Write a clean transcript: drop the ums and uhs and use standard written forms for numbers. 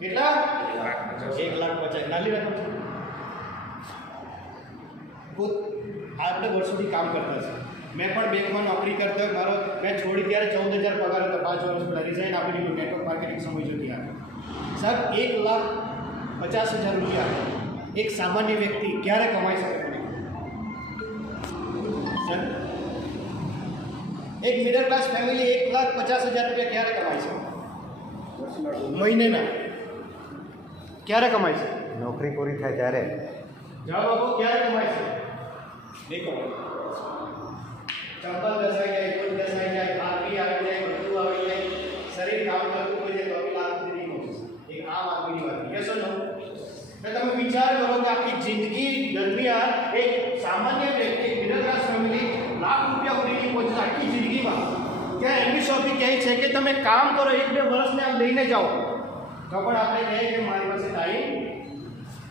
કેટલા 1,50,000 નાની રકમ છે. આપણે વર્ષોથી કામ કરતા છે. મેં પણ બેંકમાં નોકરી કરતો હોય. મેં છોડી ત્યારે 14,000 પગાર હતો. 5 વર્ષ પહેલાં રિઝાઇન આપી દીધું. નેટવર્ક માર્કેટિંગ સમય જોતી આવે. સાહેબ 1,50,000 રૂપિયા એક સામાન્ય વ્યક્તિ ક્યારે કમાઈ શકે? સર એક મિડલ ક્લાસ ફેમિલી 1,50,000 રૂપિયા ક્યારે કમાઈ શકે? મહિનેના ક્યારે કમાઈ શકે? નોકરી પૂરી થાય ત્યારે. જવાબ આપો, ક્યારે કમાઈ શકે? નહીં કમાય. ચંપલ ઘસાઈ જાય, કોઈ ઘસાઈ જાય, આરપી આવી જાય, બધું આવી જાય, શરીર કામ કરતું હોય છે તો બી લાખ સુધી નહીં પહોંચે. એક આમ આદમીની વાત. યસ ઓર નો? તમે વિચાર કરો કે આખી જિંદગી દરમિયાન એક સામાન્ય વ્યક્તિ મિડલ ક્લાસ ફેમિલી લાખ રૂપિયા સુધી નહીં પહોંચે આખી જિંદગીમાં. ત્યાં એમબી શોપી કહે છે કે તમે કામ કરો 1-2 વર્ષને આમ લઈને જાઓ તો પણ આપણે કહીએ કે મારી પાસે ટાઈમ